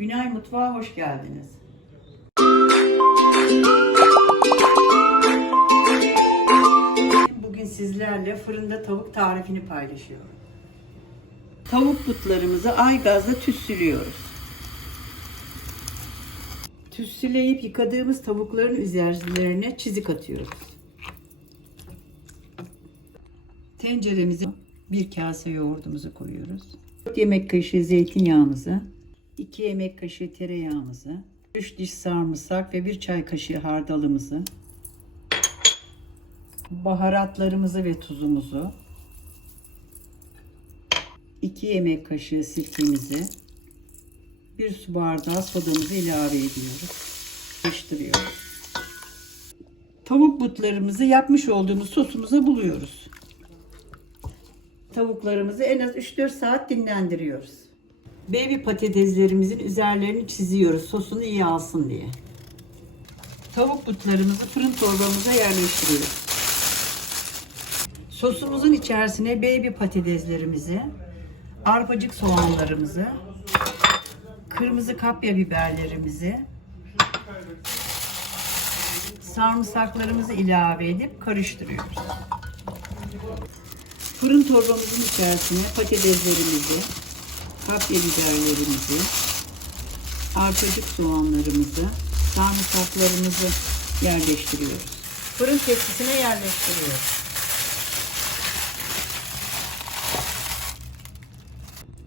Günay Mutfağa hoş geldiniz. Bugün sizlerle fırında tavuk tarifini paylaşıyorum. Tavuk butlarımızı aygazla tütsülüyoruz. Tütsüleyip yıkadığımız tavukların üzerlerine çizik atıyoruz. Tenceremize bir kase yoğurdumuzu koyuyoruz. 4 yemek kaşığı zeytinyağımızı, 2 yemek kaşığı tereyağımızı, 3 diş sarımsak ve 1 çay kaşığı hardalımızı, baharatlarımızı ve tuzumuzu, 2 yemek kaşığı sirkemizi, 1 su bardağı sodamızı ilave ediyoruz. Karıştırıyoruz. Tavuk butlarımızı yapmış olduğumuz sosumuza buluyoruz. Tavuklarımızı en az 3-4 saat dinlendiriyoruz. Baby patateslerimizin üzerlerini çiziyoruz sosunu iyi alsın diye. Tavuk butlarımızı fırın torbamıza yerleştiriyoruz. Sosumuzun içerisine baby patateslerimizi, arpacık soğanlarımızı, kırmızı kapya biberlerimizi, sarımsaklarımızı ilave edip karıştırıyoruz. Fırın torbamızın içerisine patateslerimizi, kapya biberlerimizi, arpacık soğanlarımızı, sarımsaklarımızı yerleştiriyoruz. Fırın tepsisine yerleştiriyoruz.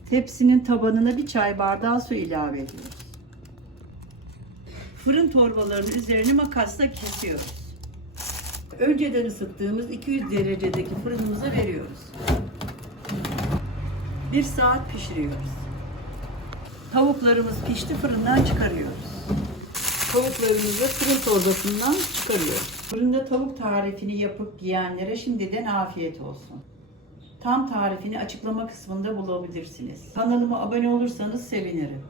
Tepsinin tabanına bir çay bardağı su ilave ediyoruz. Fırın torbalarının üzerini makasla kesiyoruz. Önceden ısıttığımız 200 derecedeki fırınımıza veriyoruz. Bir saat pişiriyoruz. Tavuklarımız pişti fırından çıkarıyoruz. Tavuklarımızı fırın torbasından çıkarıyoruz. Fırında tavuk tarifini yapıp yiyenlere şimdiden afiyet olsun. Tam tarifini açıklama kısmında bulabilirsiniz. Kanalıma abone olursanız sevinirim.